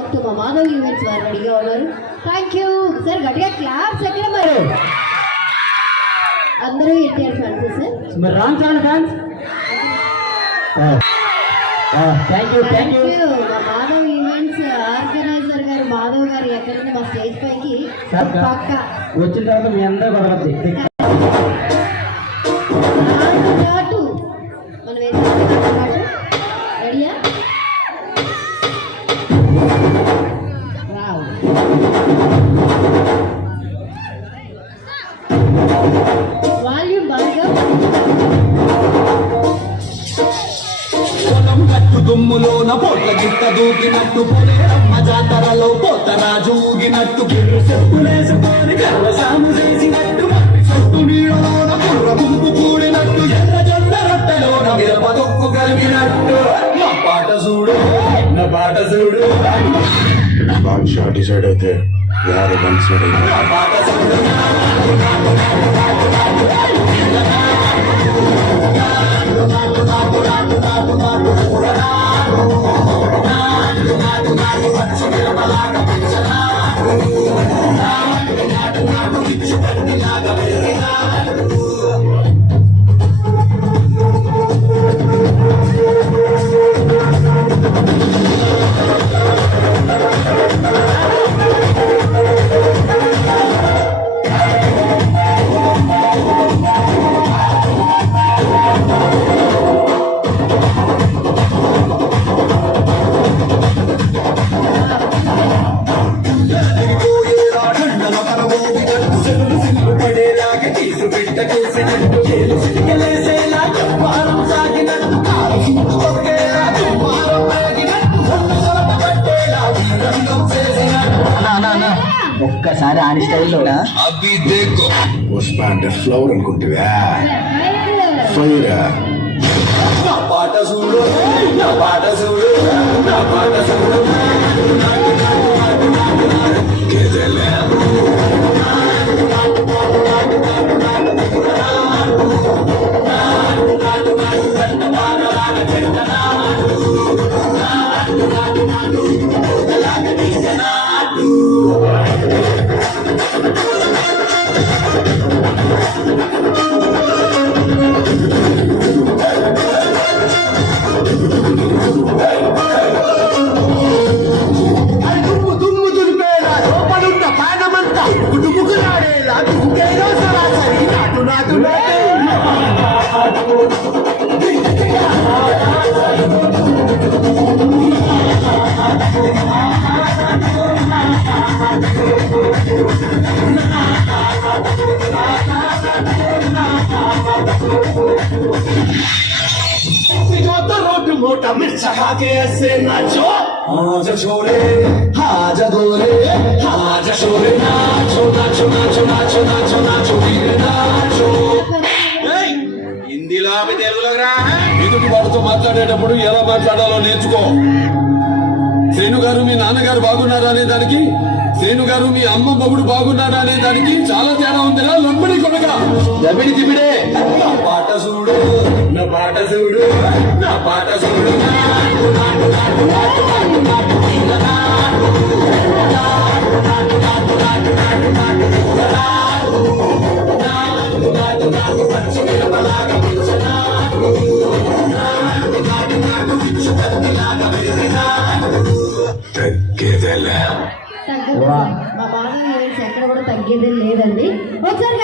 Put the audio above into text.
మా మాధవ్ ఈవెంట్స్ వారు రెడీగా ఉన్నారు. Thank you sir. గట్టిగా క్లాప్స్ ఎక్కడ మరి అందరూ ఎన్టీఆర్ ఫ్యాన్స్ సార్. మరి Ram Charan fans thank you thank you. మా మాధవ్ ఈవెంట్స్ ఆర్గనైజర్ గారు మాధవ్ గారు ఎక్కడుంది మా స్టేజ్ పైకి పక్క వచ్చిన తర్వాత మీ అందరూ బదలద్ది మనం వేసుకుంటాం. రెడీయా? వాల్యూమ్ బాగా దుమ్ములోన పోట్ల గిట్ట దూకినట్టు పొలేరమ్మ జాతరలో పోతరాజు ఊగినట్టు చెప్పులేసుకొని గర్వసాము చేసినట్టు చెట్టు నీడలోన కుర్ర గుంపు కూడినట్టు ఎర్ర జొన్న రొట్టెలోన మిరప తొక్కు కలిగినట్టు నా పాట చూడు నా పాట చూడు బాద్షా డిసైడ్ అయితే యారు కన్సిడర్ నా పాట చూడు ఒక్కసారి ఆని స్టైల్లో అభి దేఖో పుష్ప అంటే ఫ్లవర్ అనుకుంటువా ఫైర్ నా పాట చూడు నా పాట చూడు నా పాట చూడు मोटा मिर्च खा के ऐसे नाचो आजा छोरे आजा दोरे आजा छोरे नाचो नाचो नाचो नाचो नाचो नाचो वीरे नाचो హిందీలో ఆమె తెలుగులోకి రా. ఎదుటి వాడితో మాట్లాడేటప్పుడు ఎలా మాట్లాడాలో నేర్చుకో. శ్రేణు గారు మీ నాన్నగారు బాగున్నారా అనే దానికి, శ్రేణు గారు మీ అమ్మ మొగుడు బాగున్నారా అనే దానికి చాలా తేడా ఉందిరా. లొంబడి కొనగా దబిడి దిబిడే. నా పాట చూడు నా పాట చూడు నా పాట చూడు తగ్గేదేలే మా బాగా ఎక్కడ కూడా తగ్గేదే లేదండి. ఒకసారి